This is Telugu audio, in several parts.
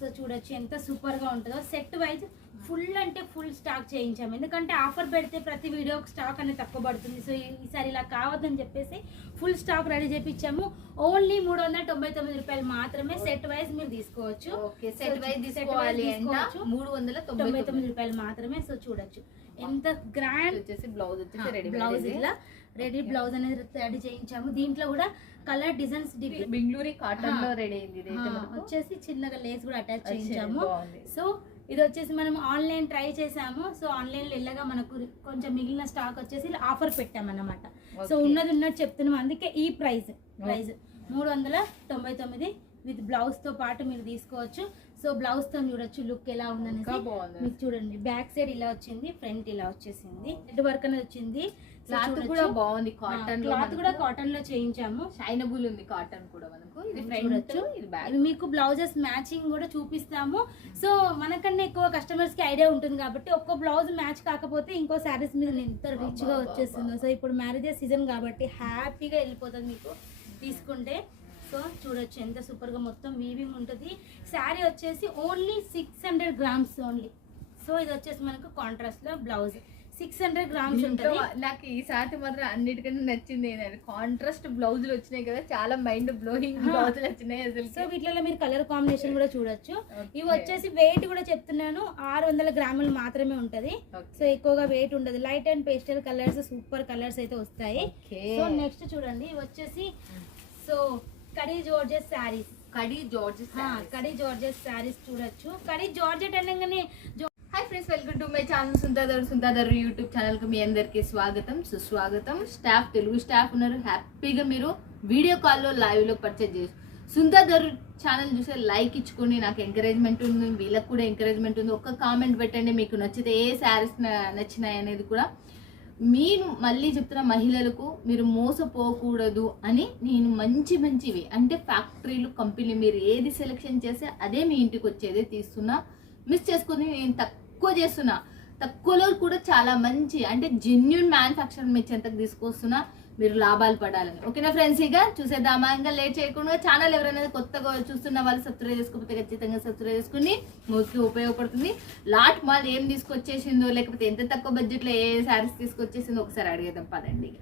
సో చూడొచ్చు ఎంత సూపర్గా ఉంటుందో. సెట్ వైజ్ ఫుల్ అంటే ఫుల్ స్టాక్ చేయించాము. ఎందుకంటే ఆఫర్ పెడితే ప్రతి వీడియోకి స్టాక్ అనేది తక్కువ పడుతుంది. సో ఈ- ఈసారి ఇలా కావద్దని చెప్పేసి ఫుల్ స్టాక్ రెడీ చేపించాము ఓన్లీ మూడు వందల తొంభై తొమ్మిది రూపాయలు మాత్రమే సెట్ వైజ్ మీరు తీసుకోవచ్చు. సెట్ వైజ్ తీసుకోవాలి. మూడు వందల తొంభై తొమ్మిది రూపాయలు మాత్రమే. సో చూడొచ్చు. ఎంత గ్రాండ్ వచ్చేసి బ్లౌజ్ వచ్చేసి రెడీ బ్లౌజ్ ఇట్లా రెడీ బ్లౌజ్ అనేది రెడీ చేయించాము. దీంట్లో కూడా కలర్ డిజైన్స్ బెంగళూరు కాటన్లో. రెడీ అయింది వచ్చేసి చిన్నగా లేస్ కూడా అటాచ్ చేయించాము. సో ఇది వచ్చేసి మనం ఆన్లైన్ ట్రై చేసాము. సో ఆన్లైన్లో ఇల్లగా మనకు కొంచెం మిగిలిన స్టాక్ వచ్చేసి ఆఫర్ పెట్టామన్నమాట. సో. ఉన్నది ఉన్నట్టు చెప్తున్నాం అందుకే ఈ ప్రైస్ ప్రైస్ మూడు వందల తొంభై తొమ్మిది విత్ బ్లౌజ్తో పాటు మీరు తీసుకోవచ్చు. సో బ్లౌజ్తో చూడొచ్చు లుక్ ఎలా ఉందనేసి. బాగుంది. మీకు చూడండి బ్యాక్ సైడ్ ఇలా వచ్చింది ఫ్రంట్ ఇలా వచ్చేసింది. హెడ్ వర్క్ అనేది వచ్చింది. క్లాత్. కూడా బాగుంది కాటన్లో క్లాత్ కూడా కాటన్లో చేయించాము. షైనబుల్ ఉంది కాటన్ కూడా మనకు. ఇది ఇది ఫ్రంట్ చూడొచ్చు. ఇది బ్యాక్ ఇవి మీకు బ్లౌజెస్ మ్యాచింగ్ కూడా చూపిస్తాము. సో మనకన్నా ఎక్కువ కస్టమర్స్కి ఐడియా ఉంటుంది కాబట్టి ఒక్క బ్లౌజ్ మ్యాచ్ కాకపోతే ఇంకో శారీస్ మీద ఎంత రిచ్గా వచ్చేస్తుందో. సో ఇప్పుడు మ్యారేజెస్ సీజన్ కాబట్టి హ్యాపీగా వెళ్ళిపోతుంది మీకు తీసుకుంటే. సో చూడొచ్చు ఎంత సూపర్గా మొత్తం వీవింగ్ ఉంటుంది. శారీ వచ్చేసి only six hundred grams only so ఇది వచ్చేసి మనకు కాంట్రాస్ట్లో బ్లౌజ్. సిక్స్ హండ్రెడ్ గ్రామ్స్ ఉంటుంది. నాకు ఈ సాటి మాత్రం అన్నిటికంటే నచ్చింది ఏంటంటే కాంట్రాస్ట్ బ్లౌజులు వచ్చినాయి కదా చాలా మైండ్ బ్లోయింగ్. బ్లౌజులు వచ్చినాయి సో అసలు వీటిలో మీరు కలర్ కాంబినేషన్ కూడా చూడొచ్చు. ఇవి వచ్చేసి వెయిట్ కూడా చెప్తున్నాను ఆరు వందల గ్రాములు మాత్రమే ఉంటది. సో ఎక్కువగా వెయిట్ ఉండదు. Light and pastel colours super colours అయితే వస్తాయి. సో నెక్స్ట్ చూడండి ఇవి వచ్చేసి సో కడీ జోర్జెస్ శారీస్ కడి జార్జెస్ కడీ జోర్జెస్ శారీస్ చూడొచ్చు. కడీ జార్జెట్ అనగానే hi friends welcome to my channel సుంతాదర్ సుందాదర్ యూట్యూబ్ ఛానల్కి మీ అందరికీ స్వాగతం సుస్వాగతం. స్టాఫ్ తెలుగు స్టాఫ్ ఉన్నారు. హ్యాపీగా మీరు వీడియో కాల్లో లైవ్లో పర్చేజ్ చేసి. సుందాదర్ ఛానల్ చూసే లైక్ ఇచ్చుకోండి. నాకు ఎంకరేజ్మెంట్ ఉంది. వీళ్ళకి కూడా ఎంకరేజ్మెంట్ ఉంది. ఒక్క కామెంట్ పెట్టండి. మీకు నచ్చితే ఏ శారీస్ నచ్చినాయి అనేది కూడా మీరు మళ్ళీ చెప్తున్న మహిళలకు మీరు మోసపోకూడదు అని నేను మంచి మంచివి. అంటే ఫ్యాక్టరీలు కంపెనీ మీరు ఏది సెలెక్షన్ చేస్తే అదే మీ ఇంటికి వచ్చేదే తీస్తున్నా. మిస్ చేసుకుని నేను తక్కువ చేస్తున్నా. తక్కువలో కూడా చాలా మంచి అంటే జెన్యున్ మ్యానుఫ్యాక్చర్ మీ చెంతకు తీసుకొస్తున్నా మీరు లాభాలు పడాలని. ఓకేనా ఫ్రెండ్స్? ఇక చూసేద్దామా? ఇంకా లేట్ చేయకుండా ఛానల్ ఎవరైనా కొత్తగా చూస్తున్న వాళ్ళు సబ్స్క్రైబ్ చేసుకోకపోతే ఖచ్చితంగా సబ్స్క్రైబ్ చేసుకుని మోస్ట్లీ ఉపయోగపడుతుంది. లాట్ మాల్ ఏం తీసుకొచ్చేసిందో లేకపోతే ఎంత తక్కువ బడ్జెట్లో ఏ శారీస్ తీసుకొచ్చేసిందో ఒకసారి అడిగేద్దాం పదండి ఇక.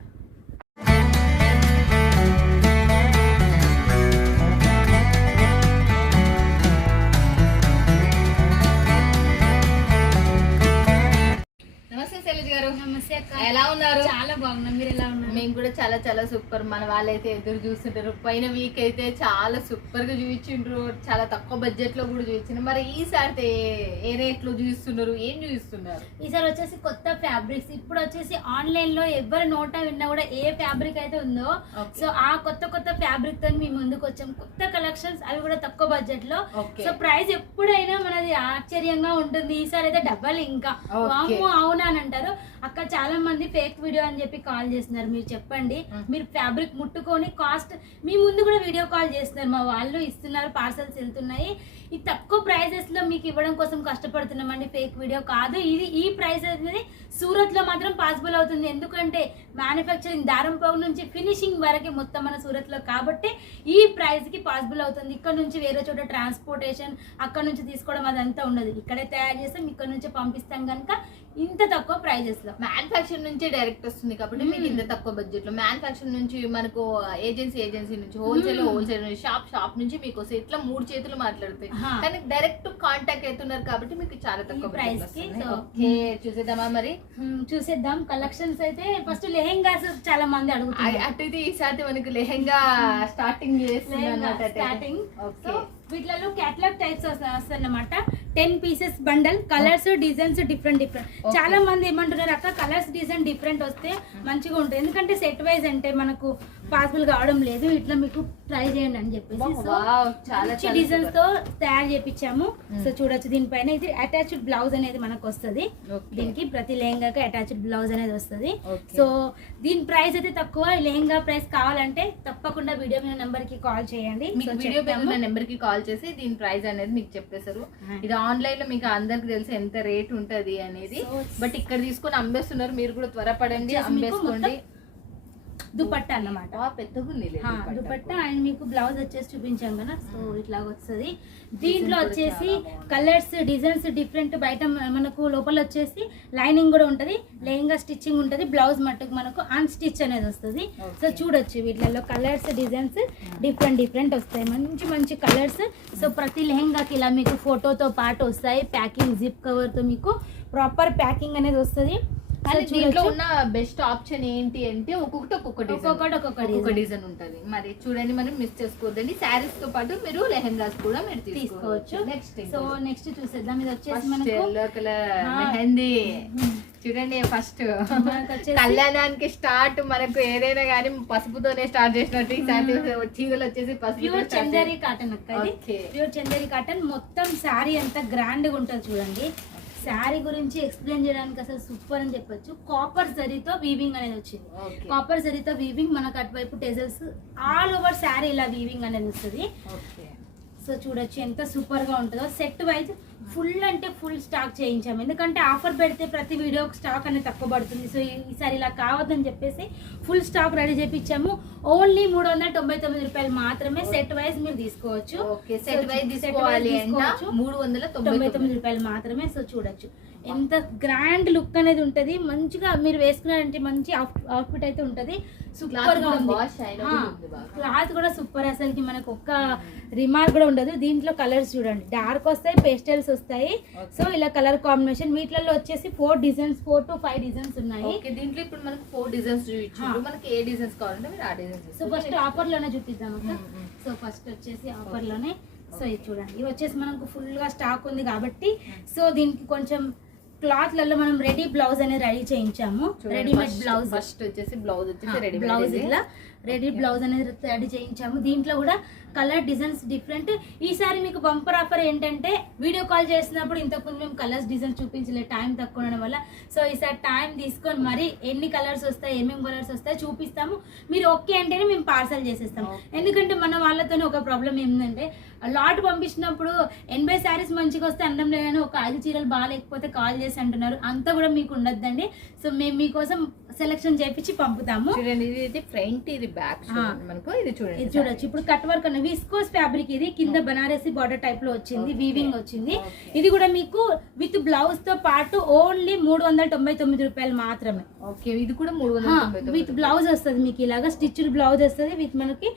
నమస్తే శైలజ్ గారు. నమస్తే అక్క. ఎలా ఉన్నారు? చాలా బాగున్నాం. మీరు ఎలా ఉన్నారు? మేము కూడా చాలా చాలా సూపర్ మన వాళ్ళైతే ఎదురు చూస్తుంటారు. పైన వీక్ అయితే చాలా సూపర్గా చూపించిండ్రు. చాలా తక్కువ బడ్జెట్లో కూడా చూపించారు మరి ఈసారి ఏ- ఏ రేట్లో చూపిస్తున్నారు ఏం చూపిస్తున్నారు ఈసారి వచ్చేసి కొత్త ఫ్యాబ్రిక్స్ ఇప్పుడు వచ్చేసి ఆన్లైన్లో ఎవరి నోటా విన్నా కూడా ఏ ఫ్యాబ్రిక్ అయితే ఉందో. సో ఆ కొత్త కొత్త ఫ్యాబ్రిక్తో మీ ముందుకు వచ్చాం. కొత్త కలెక్షన్స్ అవి కూడా తక్కువ బడ్జెట్లో. సో ప్రైస్ ఎప్పుడైనా మనది ఆశ్చర్యంగా ఉంటుంది. ఈసారి అయితే డబల్ ఇంకా. అవునా? అని అంటారు. అక్క చాలా మంది ఫేక్ వీడియో అని చెప్పి కాల్ చేస్తున్నారు. మీరు చెప్పండి. మీరు ఫ్యాబ్రిక్ ముట్టుకొని కాస్ట్ మీ ముందు కూడా వీడియో కాల్ చేస్తున్నారు. మా వాళ్ళు ఇస్తున్నారు పార్సల్స్ వెళ్తున్నాయి. ఈ తక్కువ ప్రైజెస్లో మీకు ఇవ్వడం కోసం కష్టపడుతున్నామండి ఫేక్ వీడియో కాదు ఇది ఈ ప్రైస్ అనేది సూరత్లో మాత్రం పాసిబుల్ అవుతుంది. ఎందుకంటే మ్యానుఫ్యాక్చరింగ్ దారం పోగు నుంచి ఫినిషింగ్ వరకు మొత్తం మన సూరత్లో కాబట్టి ఈ ప్రైస్కి పాసిబుల్ అవుతుంది. ఇక్కడ నుంచి వేరే చోట ట్రాన్స్పోర్టేషన్ అక్కడ నుంచి తీసుకోవడం అదంతా ఉండదు. ఇక్కడే తయారు చేస్తాం ఇక్కడ నుంచి పంపిస్తాం కనుక ఇంత తక్కువ ప్రైజెస్లో. మ్యానుఫ్యాక్చర్ నుంచి డైరెక్ట్ వస్తుంది కాబట్టి మీకు. ఇంత తక్కువ బడ్జెట్లో. మ్యానుఫ్యాక్చర్ నుంచి మనకు ఏజెన్సీ ఏజెన్సీ నుంచి హోల్సేల్. హోల్సేల్ నుంచి షాప్ షాప్ నుంచి మీకు వస్తాయి. ఇట్లా మూడు చేతులు మాట్లాడతాయి. కానీ డైరెక్ట్ కాంటాక్ట్ అవుతున్నారు కాబట్టి మీకు చాలా తక్కువ so- ఓకే చూసేద్దామా మరి? చూసేద్దాం. కలెక్షన్స్ అయితే ఫస్ట్ లెహెంగాస్ చాలా మంది అ- అడుగుతున్నారు అటైతే ఈసారి మనకు లెహంగా స్టార్టింగ్ లెహంగా స్టార్టింగ్ వీటిలలో క్యాటలాగ్ టైప్స్ వస్తాయన్నమాట. Ten pieces bundle colours designs different different. చాలా మంది ఏమంటున్నారు అక్క కలర్స్ డిజైన్ డిఫరెంట్ వస్తే మంచిగా ఉంటుంది. ఎందుకంటే సెట్ వైజ్ అంటే మనకు పాసిబుల్ కావడం లేదు. ఇట్లా మీకు ట్రై చేయండి అని చెప్పేసి. చాలా డిజైన్స్. తో తయారు చేపించాము. సో చూడొచ్చు దీనిపైన. ఇది అటాచ్డ్ బ్లౌజ్ అనేది మనకు వస్తుంది. దీనికి ప్రతి లెహంగాకి అటాచ్డ్ బ్లౌజ్ అనేది వస్తుంది. సో దీని ప్రైస్ అయితే తక్కువ. లెహంగా ప్రైస్ కావాలంటే తప్పకుండా వీడియో మీద నెంబర్కి కాల్ చేయండి. వీడియో నెంబర్కి కాల్ చేసి దీని ప్రైస్ అనేది మీకు చెప్పేశారు. ఇది ఆన్లైన్లో మీకు అందరికి తెలిసి ఎంత రేట్ ఉంటది అనేది. బట్ ఇక్కడ తీసుకొని అమ్మేస్తున్నారు మీరు కూడా త్వరపడండి అమ్మేసుకోండి దుపట్టా అన్నమాట. దుపట్టా. అండ్ మీకు బ్లౌజ్ వచ్చేసి చూపించాం కదా సో ఇట్లా వస్తుంది. దీంట్లో వచ్చేసి. కలర్స్ డిజైన్స్ డిఫరెంట్ బయట మనకు లోపల వచ్చేసి లైనింగ్ కూడా ఉంటది. లెహంగా స్టిచ్చింగ్ ఉంటది. బ్లౌజ్ మట్టుకు మనకు అన్ స్టిచ్ అనేది వస్తుంది. సో. చూడొచ్చు వీటిలలో కలర్స్ డిజైన్స్ డిఫరెంట్ డిఫరెంట్ వస్తాయి. మంచి మంచి కలర్స్. సో ప్రతి లెహంగాకి ఇలా మీకు ఫోటోతో పాటు వస్తాయి. ప్యాకింగ్ జిప్ కవర్తో మీకు ప్రాపర్ ప్యాకింగ్ అనేది వస్తుంది. కానీ దీంట్లో. ఉన్న బెస్ట్ ఆప్షన్ ఏంటి అంటే ఒక్కొక్కటి ఒక్కొక్క డిజైన్ ఒక్కొక్కటి ఒక్కొక్క. డిజైన్ ఉంటది. మరి చూడండి మనం మిస్ చేసుకోవద్దండి. శారీస్తో పాటు మీరు లెహెంగాస్ కూడా మీరు తీసుకోవచ్చు. నెక్స్ట్ సో నెక్స్ట్ చూసేద్దాం. ఇది వచ్చేసి మనకు ఎల్లో కలర్. మెహందీ. చూడండి ఫస్ట్ కళ్యాణానికి స్టార్ట్ మనకు ఏదైనా కానీ పసుపుతోనే స్టార్ట్ చేసినట్టు ఈసారి చీరలు వచ్చేసి పసుపు ప్యూర్ చందేరి కాటన్ అక్క. ప్యూర్ చందేరి కాటన్ మొత్తం శారీ అంతా గ్రాండ్గా ఉంటుంది చూడండి. శారీ గురించి ఎక్స్ప్లెయిన్ చేయడానికి అసలు సూపర్ అని చెప్పొచ్చు. కాపర్ జరీతో వీవింగ్ అనేది వచ్చింది. కాపర్ జరీతో వీవింగ్ మనకు అటువైపు టెజల్స్ ఆల్ ఓవర్ శారీ ఇలా వీవింగ్ అనేది వస్తుంది. సో చూడొచ్చు ఎంత సూపర్గా ఉంటుందో. సెట్ వైజ్ ఫుల్ అంటే ఫుల్ స్టాక్ చేయించాము. ఎందుకంటే ఆఫర్ పెడితే ప్రతి వీడియోకి స్టాక్ అనేది తక్కువ పడుతుంది. సో ఈ- ఈసారి ఇలా కావద్దని చెప్పేసి ఫుల్ స్టాక్ రెడీ చేపించాము ఓన్లీ మూడు వందల తొంభై తొమ్మిది రూపాయలు మాత్రమే సెట్ వైజ్ మీరు తీసుకోవచ్చు. సెట్ వైజ్ తీసుకోవాలి. మూడు వందల తొంభై తొమ్మిది రూపాయలు మాత్రమే. సో చూడొచ్చు. ఎంత గ్రాండ్ లుక్ అనేది ఉంటది. మంచిగా మీరు వేసుకున్నారంటే మంచి అవుట్ఫిట్ అయితే ఉంటది. సూపర్గా ఉంది. క్లాత్ కూడా సూపర్ అసలుకి మనకు ఒక్క రిమార్క్ కూడా ఉండదు. దీంట్లో కలర్స్ చూడండి. డార్క్ వస్తాయి పేస్టల్స్ వస్తాయి. సో ఇలా కలర్ కాంబినేషన్ వీటిలలో వచ్చేసి four designs four to five designs ఉన్నాయి. దీంట్లో ఇప్పుడు మనకు ఫోర్ డిజైన్స్ చూపించారు. మనకి ఏ డిజైన్స్ కావాలంటే మీరు ఆ డిజైన్స్ సో ఫస్ట్ ఆఫర్లోనే చూపిద్దాం. సో ఫస్ట్ వచ్చేసి ఆఫర్లోనే సో ఇది చూడండి. ఇవి వచ్చేసి మనకు ఫుల్గా స్టాక్ ఉంది కాబట్టి. సో దీనికి కొంచెం క్లాత్లలో మనం రెడీ బ్లౌజ్ అనేది రెడీ చేయించాము. రెడీమేడ్ బ్లౌజ్ ఫస్ట్ వచ్చేసి బ్లౌజ్ వచ్చేసి రెడీ బ్లౌజ్ ఇట్లా రెడీ బ్లౌజ్ అనేది రెడీ చేయించాము. దీంట్లో కూడా కలర్ డిజైన్స్ డిఫరెంట్ ఈసారి మీకు బంపర్ ఆఫర్ ఏంటంటే వీడియో కాల్ చేసినప్పుడు ఇంతకుముందు మేము కలర్స్ డిజైన్స్ చూపించలేదు టైం తక్కువ ఉండడం వల్ల. సో ఈసారి టైం తీసుకొని మరి ఎన్ని కలర్స్ వస్తాయి ఏమేమి కలర్స్ వస్తాయి చూపిస్తాము. మీరు ఓకే అంటేనే మేము పార్సల్ చేసేస్తాం. Okay. ఎందుకంటే మన వాళ్ళతోనే ఒక ప్రాబ్లం ఏంటంటే లాట్ పంపించినప్పుడు ఎనభై శారీస్ మంచిగా వస్తే అనడం లేదని ఒక ఐదు చీరలు బాగాలేకపోతే కాల్ చేసి అంటున్నారు. అంతా కూడా మీకు ఉండొద్దండి. సో మేము మీకోసం సెలెక్షన్ చేపించి పంపుతాము. చూడండి ఇది ఫ్రంట్ ఇది బ్యాక్ మనకు. ఇది చూడండి ఇది చూడొచ్చు. ఇప్పుడు కట్ వర్క్ అన్న విస్కోస్ ఫ్యాబ్రిక్ ఇది. కింద బనారసి బార్డర్ టైప్లో వచ్చింది. వీవింగ్ వచ్చింది. ఇది కూడా మీకు విత్ బ్లౌజ్తో పాటు ఓన్లీ మూడు వందల తొంభై తొమ్మిది రూపాయలు మాత్రమే. ఓకే ఇది కూడా మూడు వందల విత్ బ్లౌజ్ వస్తుంది మీకు ఇలాగా స్టిచ్డ్ బ్లౌజ్ వస్తుంది విత్ మనకి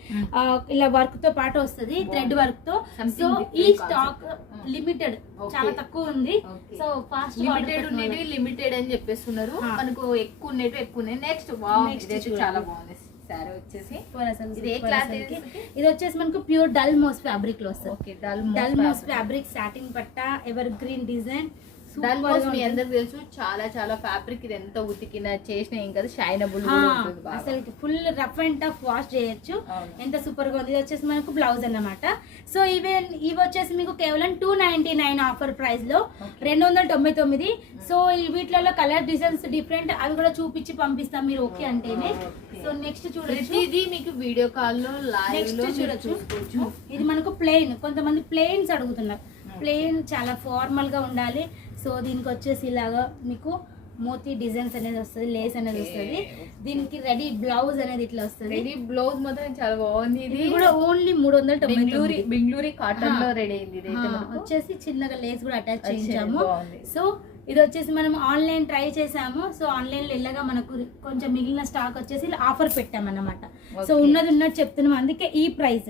ఇలా వర్క్తో పాటు వస్తుంది థ్రెడ్ వర్క్తో. సో ఈ. స్టాక్. లిమిటెడ్. చాలా తక్కువ ఉంది. సో ఫాస్ట్ లిమిటెడ్ ఉండేవి లిమిటెడ్ అని చెప్పేస్తున్నారు. మనకు ఎక్కువ ఉండేవి ఎక్కువ ఉన్నాయి. నెక్స్ట్ చూడండి. చాలా బాగుంది. సారీ వచ్చేసి. ఇది వచ్చేసి మనకు ప్యూర్ డల్ మోస్ ఫ్యాబ్రిక్లో వస్తుంది. Dull dull moss fabric satin పట్టా ఎవర్ గ్రీన్ డిజైన్ మోస్ మీ అందరికి తెలుసు చాలా చాలా ఫ్యాబ్రిక్ ఇది ఎంత ఉతికిన చేసిన ఏం కదా షైనబుల్ అసలు full rough and tough wash చేయొచ్చు. ఎంత సూపర్గా ఉంది ఇది వచ్చేసి మనకు బ్లౌజ్ అన్నమాట. సో ఇవి ఇవి వచ్చేసి మీకు కేవలం టూ నైన్టీ నైన్ ఆఫర్ ప్రైస్లో. రెండు వందల తొంభై తొమ్మిది. సో ఈ వీటిలలో కలర్ డిజైన్స్ డిఫరెంట్ అవి కూడా చూపించి పంపిస్తాం మీరు ఓకే అంటేనే. సో నెక్స్ట్ చూడొచ్చు ప్రతిదీ మీకు వీడియో కాల్లో లైవ్ నెక్స్ట్ చూడొచ్చు. ఇది మనకు ప్లెయిన్ కొంతమంది ప్లెయిన్స్ అడుగుతున్నారు. Hmm. ప్లెయిన్ చాలా ఫార్మల్గా ఉండాలి. సో దీనికి వచ్చేసి ఇలాగా మీకు మోతీ డిజైన్స్ అనేది వస్తుంది లేస్ అనేది. వస్తుంది దీనికి రెడీ బ్లౌజ్ అనేది ఇట్లా వస్తుంది రెడీ బ్లౌజ్ మాత్రం చాలా బాగుంది ఇది కూడా ఓన్లీ మూడు వందల బెంగళూరు. బెంగళూరు కాటన్లో. రెడీ అయింది వచ్చేసి చిన్నగా లేస్ కూడా అటాచ్ చేయించాము. సో ఇది వచ్చేసి మనం ఆన్లైన్ ట్రై చేసాము. సో ఆన్లైన్లో ఇలాగా మనకు కొంచెం మిగిలిన స్టాక్ వచ్చేసి ఆఫర్ పెట్టామన్నమాట. సో. ఉన్నది ఉన్నట్టు చెప్తున్నాం. అందుకే ఈ ప్రైస్.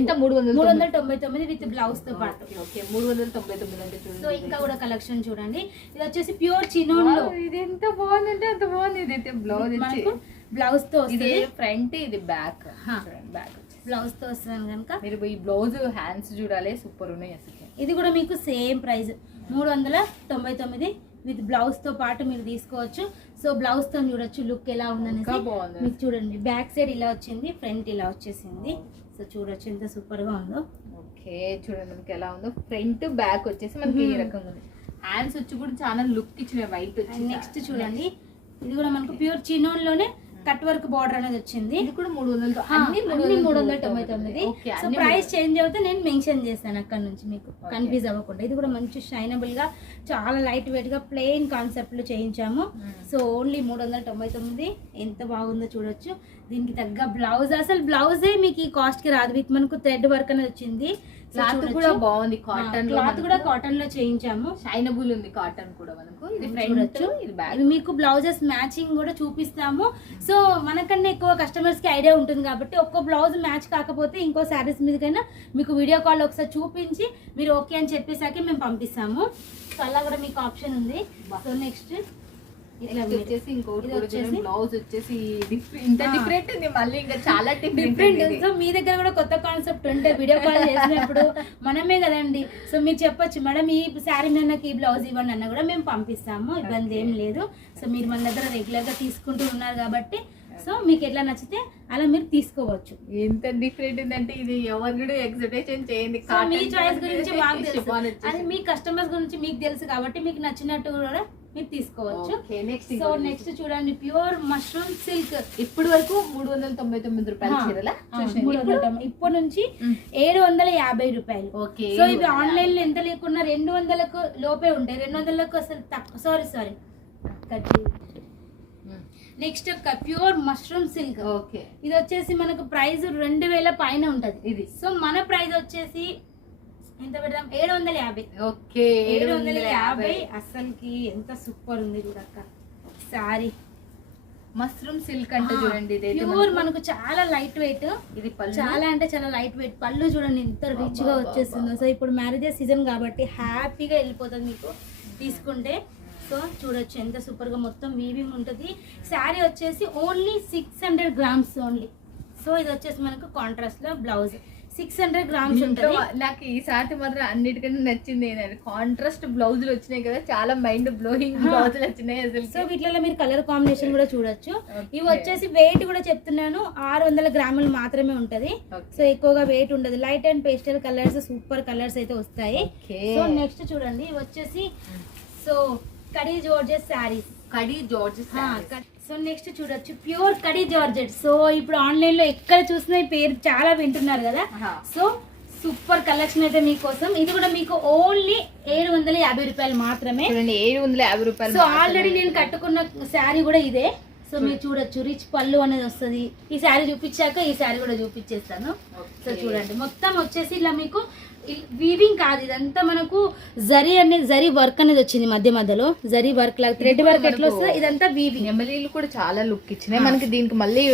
ఎంత? మూడు వందల మూడు వందల తొంభై తొమ్మిది విత్ బ్లౌజ్తో పాటు. ఓకే, మూడు వందల తొంభై తొమ్మిది అంటే సో ఇంకా కూడా కలెక్షన్ చూడండి. ఇది వచ్చేసి ప్యూర్ చినోన్లో. వావ్, ఇది ఎంత బాగుందంటే అంత బాగుంది. ఇది అయితే బ్లౌజ్ బ్లౌజ్తో ఇది ఫ్రంట్ ఇది బ్యాక్. బ్యాక్ బ్లౌజ్తో వస్తుంది కనుక. మీరు ఈ బ్లౌజ్ హ్యాండ్స్ చూడాలి. సూపర్ ఉన్నాయి అసలు ఇది కూడా మీకు సేమ్ ప్రైస్. మూడు వందల తొంభై తొమ్మిది విత్ బ్లౌజ్తో పాటు మీరు తీసుకోవచ్చు. సో బ్లౌజ్తో చూడొచ్చు లుక్ ఎలా ఉందనేసి. బాగుంది. మీకు చూడండి బ్యాక్ సైడ్ ఇలా వచ్చింది ఫ్రంట్ ఇలా వచ్చేసింది. సో చూడొచ్చు ఎంత సూపర్గా ఉందో. ఓకే చూడండి మనకి ఎలా ఉందో. ఫ్రంట్ బ్యాక్ వచ్చేసి మనకి ఈ మ్మ్. రకంగా ఉంది. హ్యాండ్స్ వచ్చి కూడా చాలా లుక్ ఇచ్చిన వైట్ వచ్చి. నెక్స్ట్ చూడండి. ఇది కూడా మనకు ప్యూర్ చినోన్లోనే కట్ వర్క్ బార్డర్ అనేది వచ్చింది. ఇది కూడా మూడు అన్ని అన్ని మూడు వందల తొంభై తొమ్మిది. సో ప్రైస్ చేంజ్ అవుతే నేను మెన్షన్ చేస్తాను అక్కడ నుంచి మీకు. కన్ఫ్యూజ్ అవ్వకుండా. ఇది కూడా మంచి షైనబుల్గా చాలా లైట్ వెయిట్గా ప్లెయిన్ కాన్సెప్ట్లో చేయించాము. సో ఓన్లీ మూడు వందల తొంభై తొమ్మిది. ఎంత బాగుందో చూడొచ్చు. దీనికి తగ్గ బ్లౌజ్ అసలు బ్లౌజే మీకు ఈ కాస్ట్కి రాదు. విత్ మనకు థ్రెడ్ వర్క్ అనేది వచ్చింది. క్లాత్. కూడా బాగుంది కాటన్ క్లాత్ కూడా కాటన్లో చేయించాము. షైనబుల్ ఉంది కాటన్ కూడా మనకు. ఇది ఫ్రంట్. ఇది బ్యాక్ మీకు బ్లౌజెస్ మ్యాచింగ్ కూడా చూపిస్తాము. సో మనకన్నా ఎక్కువ కస్టమర్స్కి ఐడియా ఉంటుంది కాబట్టి ఒక్క బ్లౌజ్ మ్యాచ్ కాకపోతే ఇంకో శారీస్ మీదకైనా మీకు వీడియో కాల్ ఒకసారి చూపించి మీరు ఓకే అని చెప్పేసాక మేము పంపిస్తాము. సో అలా కూడా మీకు ఆప్షన్ ఉంది. సో నెక్స్ట్ వచ్చేసి ఇంకోటి బ్లౌజ్ ఇంత. డిఫరెంట్ ఉంది మళ్ళీ ఇంకా చాలా డిఫరెంట్ సో మీ దగ్గర కూడా కొత్త కాన్సెప్ట్ ఉంటే వీడియో కాల్ చేసినప్పుడు మనమే కదండి. సో మీరు చెప్పొచ్చు మేడం ఈ శారీ నాకు ఈ బ్లౌజ్ ఇవ్వండి అన్న కూడా మేము పంపిస్తాము ఇబ్బంది ఏం లేదు. సో మీరు మన దగ్గర రెగ్యులర్గా తీసుకుంటూ ఉన్నారు కాబట్టి సో మీకు ఎట్లా నచ్చితే అలా మీరు తీసుకోవచ్చు. ఎంత డిఫరెంట్ ఉందంటే ఇది ఎవరు కూడా ఎక్స్పెక్టేషన్ చేయండి మీ చాయిస్ గురించి. అది మీ కస్టమర్స్ గురించి మీకు తెలుసు కాబట్టి మీకు నచ్చినట్టు కూడా మీరు తీసుకోవచ్చు. సో నెక్స్ట్ చూడండి ప్యూర్ మష్రూమ్ సిల్క్. ఇప్పటి వరకు మూడు వందల తొంభై తొమ్మిది రూపాయలు ఇప్పటి నుంచి. ఏడు వందల యాభై రూపాయలు. ఓకే. సో ఇవి ఆన్లైన్లో ఎంత లేకున్నా రెండు వందలకు లోపే ఉంటాయి. రెండు వందలకు అసలు తక్కువ సారీ సారీ నెక్స్ట్ ఒక ప్యూర్ మష్రూమ్ సిల్క్. ఓకే. ఇది వచ్చేసి మనకు ప్రైస్ రెండు వేల పైన ఉంటది. ఇది. సో మన ప్రైస్ వచ్చేసి ఎంత పెడదాం? ఏడు వందల యాభై. ఓకే ఏడు వందల యాభై. అసలుకి ఎంత సూపర్ ఉంది చూడక్క. సారీ. మష్రూమ్ సిల్క్ అంటే చూడండి ప్యూర్ మనకు- చాలా లైట్ వెయిట్ ఇది చాలా అంటే చాలా లైట్ వెయిట్ పళ్ళు చూడండి ఎంత రిచ్గా వచ్చేస్తుందో. సో ఇప్పుడు మ్యారేజెస్ సీజన్ కాబట్టి హ్యాపీగా వెళ్ళిపోతుంది మీకు. తీసుకుంటే సో చూడొచ్చు ఎంత సూపర్గా మొత్తం వీవింగ్ ఉంటుంది. శారీ వచ్చేసి only six hundred grams only so ఇది వచ్చేసి మనకు కాంట్రాస్ట్లో బ్లౌజ్ సిక్స్ హండ్రెడ్ గ్రామ్స్ ఉంటుంది. నాకు ఈ సాటి మాత్రం అన్నిటికంటే నచ్చింది. ఏంటంటే కాంట్రాస్ట్ బ్లౌజులు వచ్చినాయి కదా చాలా మైండ్ బ్లోయింగ్. బ్లౌజులు వచ్చినాయి అసలు సో వీటిలో మీరు కలర్ కాంబినేషన్ కూడా చూడొచ్చు. ఇవి వచ్చేసి వెయిట్ కూడా చెప్తున్నాను. ఆరు వందల గ్రాములు మాత్రమే ఉంటది. సో ఎక్కువగా వెయిట్ ఉండదు. Light and pastel colours super colours అయితే వస్తాయి. సో నెక్స్ట్ చూడండి. ఇవి వచ్చేసి సో కడీ జార్జెట్ శారీస్ కడి జార్జ్ సో నెక్స్ట్ చూడొచ్చు. Pure khadi georgette. సో ఇప్పుడు ఆన్లైన్లో ఎక్కడ చూసినా ఈ పేరు చాలా వింటున్నారు కదా. సో సూపర్ కలెక్షన్ అయితే మీకోసం. ఇది కూడా మీకు ఓన్లీ ఏడు వందల యాభై రూపాయలు మాత్రమే. ఏడు వందల యాభై రూపాయలు సో. ఆల్రెడీ నేను కట్టుకున్న శారీ కూడా ఇదే. సో మీరు చూడొచ్చు రిచ్ పళ్ళు అనేది వస్తుంది. ఈ శారీ చూపించాక ఈ శారీ కూడా చూపించేస్తాను. సో. చూడండి మొత్తం వచ్చేసి ఇలా మీకు వీవింగ్ కాదు ఇదంతా మనకు జరీ అనేది జరీ వర్క్ అనేది వచ్చింది మధ్య మధ్యలో. జరీ వర్క్ లాగా థ్రెడ్ వర్క్ ఎట్లా వస్తుంది ఇదంతా వీవింగ్ నెమలీలు కూడా చాలా లుక్ ఇచ్చినాయి. మనకి దీనికి మళ్ళీ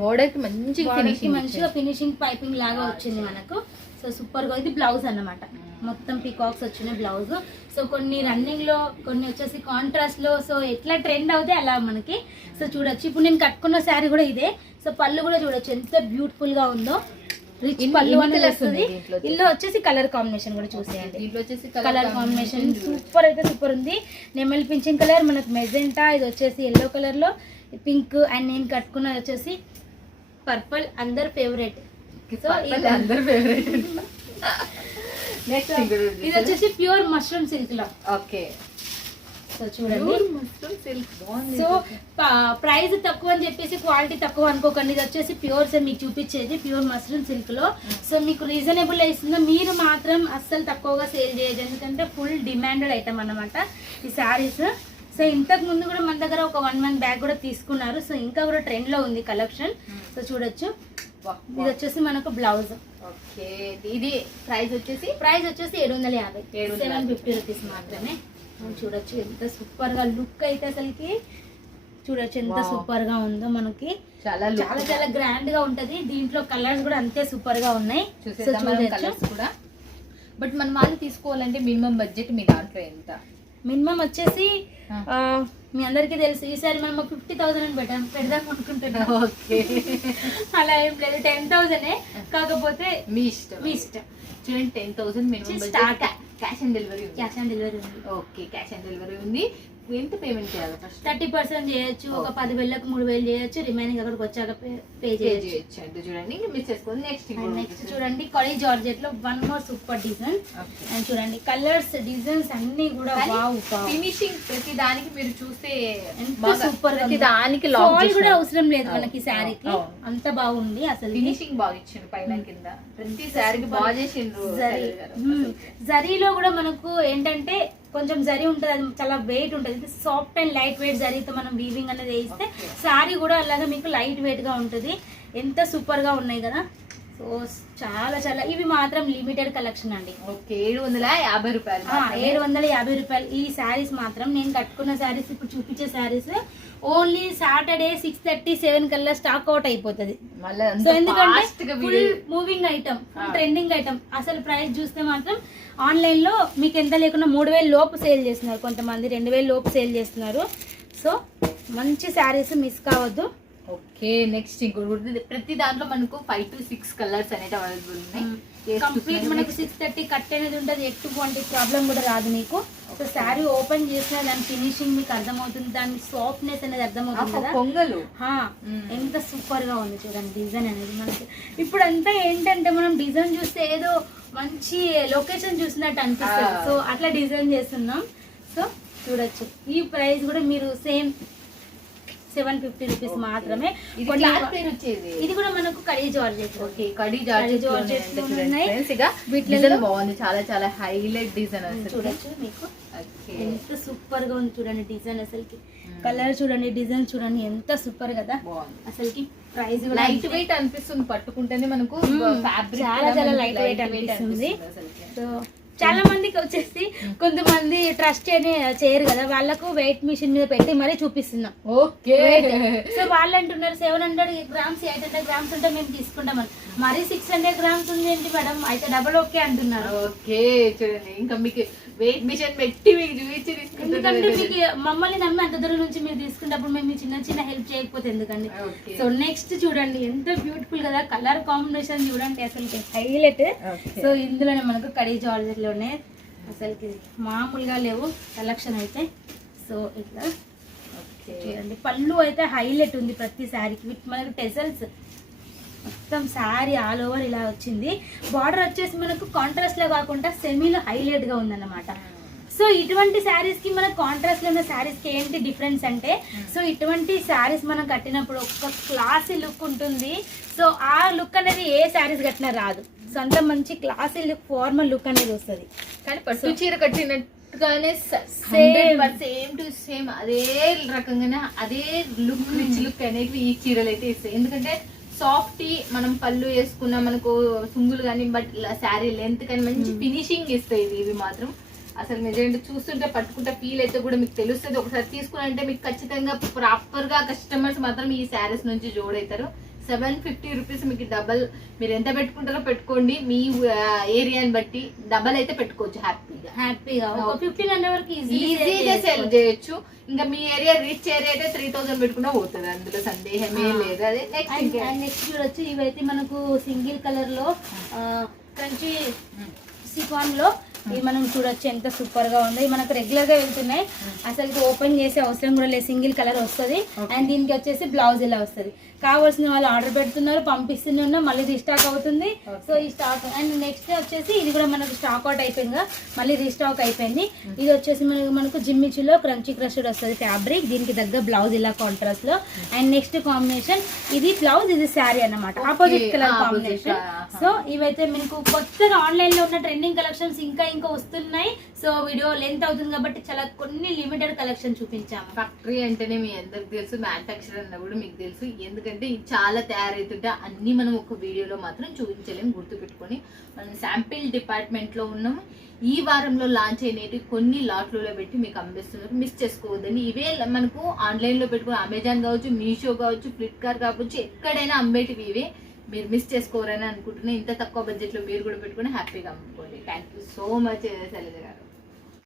బోర్డర్కి మంచి ఫినిషింగ్ మంచిగా ఫినిషింగ్ పైపింగ్ లాగా వచ్చింది మనకు. సో సూపర్గా ఇది బ్లౌజ్ అన్నమాట. మొత్తం పికాక్స్ వచ్చినాయి బ్లౌజ్ సో కొన్ని రన్నింగ్లో కొన్ని వచ్చేసి కాంట్రాస్ట్లో సో ఎట్లా ట్రెండ్ అవుతే అలా మనకి. సో చూడొచ్చు. ఇప్పుడు నేను కట్టుకున్న శారీ కూడా ఇదే. సో పళ్ళు కూడా చూడొచ్చు. ఎంత బ్యూటిఫుల్గా ఉందో. రిచ్ పళ్ళు అనేది వస్తుంది. దీంట్లో వచ్చేసి. ఇల్లు వచ్చేసి కలర్ కాంబినేషన్ కూడా చూసేయండి. దీంట్లో వచ్చేసి కలర్ కాంబినేషన్ సూపర్ అయితే సూపర్ ఉంది. నెమల్ పింఛన్ కలర్ మనకు మెజెంటా ఇది వచ్చేసి ఎల్లో కలర్లో. పింక్ అండ్ నేను కట్టుకున్నది వచ్చేసి పర్పుల్ అందరు ఫేవరెట్ సో ఇది- అందరు ఫేవరెట్ నెక్స్ట్ ఇది వచ్చేసి ప్యూర్ మష్రూమ్ సిల్క్లో. ఓకే. సో చూడండి. సో ప్రైస్ తక్కువ అని చెప్పేసి క్వాలిటీ తక్కువ అనుకోకండి. ఇది వచ్చేసి ప్యూర్ సార్ మీకు చూపించేది ప్యూర్ మష్రూమ్ సిల్క్లో. సో మీకు రీజనబుల్ ఇస్తుందో మీరు మాత్రం అస్సలు తక్కువగా సేల్ చేయదు ఎందుకంటే ఫుల్ డిమాండెడ్ ఐటమ్ అన్నమాట ఈ శారీస్ సో ఇంతకు ముందు కూడా మన దగ్గర ఒక వన్ మంత్ బ్యాగ్ కూడా తీసుకున్నారు. సో ఇంకా కూడా ట్రెండ్లో ఉంది కలెక్షన్ సో చూడొచ్చు. ఇది వచ్చేసి మనకు బ్లౌజ్. ఓకే ఇది ప్రైస్ వచ్చేసి? ప్రైస్ వచ్చేసి ఏడు వందల యాభై. 750 సెవెన్ ఫిఫ్టీ రూపీస్ మాత్రమే. చూడొచ్చు ఎంత సూపర్గా లుక్ అయితే అసలుకి. చూడొచ్చు ఎంత. సూపర్గా ఉందో మనకి. చాలా చాలా చాలా గ్రాండ్గా ఉంటది. దీంట్లో కలర్స్ కూడా అంతే సూపర్గా ఉన్నాయి చూడొచ్చు. కూడా. బట్ మన వాళ్ళు తీసుకోవాలంటే మినిమం బడ్జెట్ మీ దాంట్లో ఎంత? మినిమం వచ్చేసి మీ అందరికీ తెలుసు ఈసారి మనం ఫిఫ్టీ థౌసండ్ పెడదాం పెడదాం అనుకుంటున్నాం. ఓకే. అలా ఏం లేదు టెన్ థౌసండ్ కాకపోతే మీ ఇష్టం. మీ ఇష్టం. చూడండి ten thousand minimum Start. Cash on delivery cash on delivery ఉంది. ఓకే క్యాష్ ఆన్ డెలివరీ ఉంది. ఎంత పేమెంట్ చేయాలి ఫస్ట్ థర్టీ పర్సెంట్ చేయొచ్చు ఒక పది వేలకు మూడు వేలు చేయొచ్చు రిమైనింగ్ అక్కడికి వచ్చాక పే చేయొచ్చు. అంటే చూడండి ఇంకా మిస్ చేసుకోండి. నెక్స్ట్ నెక్స్ట్ చూడండి కలీ జార్జెట్లో one more super design and చూడండి కలర్స్ డిజైన్స్ అన్ని కూడా వావ్ వావ్ ఫినిషింగ్ ప్రతి దానికి మీరు చూస్తే ఉంది. దానికి ఫాల్ కూడా అవసరం లేదు మనకి శారీకి. అంత బాగుంది అసలు. ఫినిషింగ్ బాగా ఇచ్చిండు పైన కింద. ప్రతి శారీకి బాగా చేసిండ్రు. జరీలో కూడా మనకు ఏంటంటే కొంచెం జరీ ఉంటుంది అది చాలా వెయిట్ ఉంటుంది. సాఫ్ట్ అండ్ లైట్ వెయిట్ జరీతో మనం వీవింగ్ అనేది Okay. శారీ కూడా అలాగే మీకు లైట్ వెయిట్గా ఉంటుంది. ఎంత సూపర్గా ఉన్నాయి కదా. సో చాలా చాలా ఇవి మాత్రం లిమిటెడ్ కలెక్షన్ అండి. ఓకే ఏడు వందల యాభై రూపాయలు. ఏడు వందల యాభై రూపాయలు. ఈ శారీస్ మాత్రం నేను కట్టుకున్న శారీస్ ఇప్పుడు చూపించే saris only Saturday six thirty seven కల్లా స్టాక్ అవుట్ అయిపోతుంది. సో ఎందుకంటే full moving item full. Trending item అసలు ప్రైస్ చూస్తే మాత్రం ఆన్లైన్లో మీకు ఎంత లేకుండా మూడు వేలు లోపు సేల్ చేస్తున్నారు. కొంతమంది రెండు వేలు లోపు సేల్ చేస్తున్నారు. సో మంచి శారీస్ మిస్ కావద్దు. ఓకే నెక్స్ట్ ఇంకోటి ప్రతి దాంట్లో మనకు ఫైవ్ టు సిక్స్ కలర్స్ అనేవి అవైలబుల్ ఉన్నాయి. కంప్లీట్ మనకు సిక్స్ థర్టీ కట్ అనేది ఉంటుంది ఎటువంటి ప్రాబ్లం కూడా రాదు మీకు. సో శారీ ఓపెన్ చేసిన దాని ఫినిషింగ్ మీకు అర్థమవుతుంది. దాని సాఫ్ట్నెస్ అనేది అర్థమవుతుంది కదా. పొంగలు. ఎంత సూపర్గా ఉంది చూడండి డిజైన్ అనేది మనకి. ఇప్పుడు అంతా ఏంటంటే మనం డిజైన్ చూస్తే ఏదో మంచి లొకేషన్ చూసినట్టు అనిపిస్తుంది. సో అట్లా డిజైన్ చేస్తున్నాం. సో చూడొచ్చు. ఈ ప్రైస్ కూడా మీరు సేమ్ సెవెన్ ఫిఫ్టీ రూపీస్ మాత్రమే. ఇది కూడా మనకు khadi georgette okay khadi georgette బాగుంది. చాలా చాలా హైలైట్ డిజైన్ చూడొచ్చు మీకు. ఎంత సూపర్గా ఉంది చూడండి డిజైన్ అసలుకి. కలర్ చూడండి డిజైన్ చూడండి ఎంత సూపర్ కదా. అసలుకి ప్రైస్ కూడా లైట్. వెయిట్ అనిపిస్తుంది పట్టుకుంటేనే మనకు. ఫ్యాబ్రిక్ చాలా చాలా light weight అనిపిస్తుంది. సో చాలా మందికి వచ్చేసి కొంతమంది ట్రస్ట్ అని చేయరు కదా. వాళ్ళకు వెయిట్ మిషన్ మీద పెట్టి మరీ చూపిస్తున్నాం. ఓకే. సో వాళ్ళు అంటున్నారు seven hundred grams eight hundred grams ఉంటే మేము తీసుకుంటామని మరి సిక్స్ హండ్రెడ్ గ్రామ్స్ ఉంది ఏంటి మేడం అయితే డబల్ ఓకే అంటున్నారు. ఓకే చూడండి. ఇంకా మీకు వెయిట్ మిషన్ పెట్టి మీకు చూపించి ఎందుకంటే మీకు మమ్మల్ని నమ్మి అంత దూరం నుంచి మీరు తీసుకున్నప్పుడు మేము చిన్న చిన్న హెల్ప్ చేయకపోతే ఎందుకండి? సో నెక్స్ట్ చూడండి ఎంత బ్యూటిఫుల్ కదా కలర్ కాంబినేషన్ చూడండి అసలు హైలైట్. సో ఇందులోనే మనకు కడీ జార్జెట్లోనే అసలుకి మామూలుగా లేవు కలెక్షన్ అయితే. సో ఇట్లా చూడండి పళ్ళు అయితే హైలైట్ ఉంది ప్రతి శారీకి విత్ మనకు టెసల్స్ మొత్తం శారీ ఆల్ ఓవర్ ఇలా వచ్చింది. బార్డర్ వచ్చేసి మనకు కాంట్రాస్ట్లో కాకుండా సెమీలో హైలైట్గా ఉందన్నమాట. సో ఇటువంటి శారీస్కి మన కాంట్రాస్ట్లో ఉన్న శారీస్కి ఏంటి డిఫరెన్స్ అంటే సో ఇటువంటి శారీస్ మనం కట్టినప్పుడు ఒక క్లాసీ లుక్ ఉంటుంది. సో ఆ లుక్ అనేది ఏ శారీస్ కట్టినా రాదు. సో అంత మంచి క్లాసీ లుక్ ఫార్మల్ లుక్ అనేది వస్తుంది. కానీ పట్టు చీర కట్టినట్టుగానే Same. సేమ్ టు సేమ్ అదే రకంగానే అదే లుక్ రిచ్ లుక్ అనేది ఈ చీరలు అయితే ఇస్తాయి. ఎందుకంటే సాఫ్ట్ మనం పళ్ళు వేసుకున్న మనకు సుంగులు కానీ బట్ శారీ లెంత్ కానీ మంచి ఫినిషింగ్ ఇస్తాయి ఇవి ఇవి మాత్రం. అసలు నిజంగా చూస్తుంటే పట్టుకుంటే ఫీల్ అయితే కూడా మీకు తెలుస్తుంది. ఒకసారి తీసుకున్నారంటే మీకు ఖచ్చితంగా ప్రాపర్గా కస్టమర్స్ మాత్రం ఈ శారీస్ నుంచి జోడవుతారు సెవెన్ ఫిఫ్టీ రూపీస్ మీకు డబల్ మీరు ఎంత పెట్టుకుంటారో పెట్టుకోండి. మీ ఏరియాని బట్టి డబల్ అయితే పెట్టుకోవచ్చు హ్యాపీగా. హ్యాపీగా. ఫిఫ్టీన్ హండ్రెడ్ వరకు ఈజీగా సెల్ చేయొచ్చు. ఇంకా మీ ఏరియా రీచ్ ఏరియా అయితే త్రీ థౌసండ్ పెట్టుకున్నా పోతుంది. అందులో సందేహమే. లేదు. అదే నెక్స్ట్ నెక్స్ట్ చూడొచ్చు. ఇవైతే మనకు సింగిల్ కలర్లో క్రంచీ సిఫాన్లో ఇవి మనం చూడొచ్చు. ఎంత సూపర్గా ఉంది. మనకు రెగ్యులర్గా వెళ్తున్నాయి. అసలు ఓపెన్ చేసే అవసరం కూడా లేదు. సింగిల్ కలర్ వస్తుంది. అండ్ దీనికి వచ్చేసి బ్లౌజ్ ఇలా వస్తుంది. కావాల్సిన వాళ్ళు ఆర్డర్ పెడుతున్నారు పంపిస్తూనే ఉన్నాం మళ్ళీ రీస్టాక్ అవుతుంది. సో ఈ స్టాక్ అండ్ నెక్స్ట్ వచ్చేసి ఇది కూడా మనకు స్టాక్ అవుట్ అయిపోయింది మళ్ళీ రీస్టాక్ అయిపోయింది. ఇది వచ్చేసి మనకు మనకు జిమ్మిచ్చులో క్రంచీ క్రష్డ్ వస్తుంది ఫ్యాబ్రిక్ దీనికి తగ్గ బ్లౌజ్ ఇలా కాంట్రాస్ట్లో. అండ్ నెక్స్ట్ కాంబినేషన్ ఇది బ్లౌజ్ ఇది శారీ అన్నమాట. Opposite colour combination. సో ఇవైతే మీకు కొత్తగా ఆన్లైన్లో ఉన్న ట్రెండింగ్ కలెక్షన్స్ ఇంకా ఇంకా వస్తున్నాయి. సో వీడియో లెంత్ అవుతుంది కాబట్టి చాలా కొన్ని లిమిటెడ్ కలెక్షన్ చూపించాము. ఫ్యాక్టరీ అంటేనే మీ అందరికి తెలుసు మ్యానుఫ్యాక్చర్ అన్న కూడా మీకు తెలుసు. ఎందుకంటే చాలా తయారవుతుంటే అన్ని మనం ఒక వీడియోలో మాత్రం చూపించలేము గుర్తుపెట్టుకొని. మనం శాంపిల్ డిపార్ట్మెంట్లో ఉన్నాము. ఈ వారంలో లాంచ్ అయినవి కొన్ని లాట్లలో పెట్టి మీకు అమ్మేస్తున్నారు. మిస్ చేసుకోవద్దని ఇవే మనకు ఆన్లైన్లో పెట్టుకుని అమెజాన్ కావచ్చు మీషో కావచ్చు ఫ్లిప్కార్ట్ కావచ్చు ఎక్కడైనా అమ్మేటివి ఇవే. మీరు మిస్ చేసుకోరని అనుకుంటున్నా. ఇంత తక్కువ బడ్జెట్లో మీరు కూడా పెట్టుకుని హ్యాపీగా అమ్ముకోండి. Thank you so much Shailaja garu.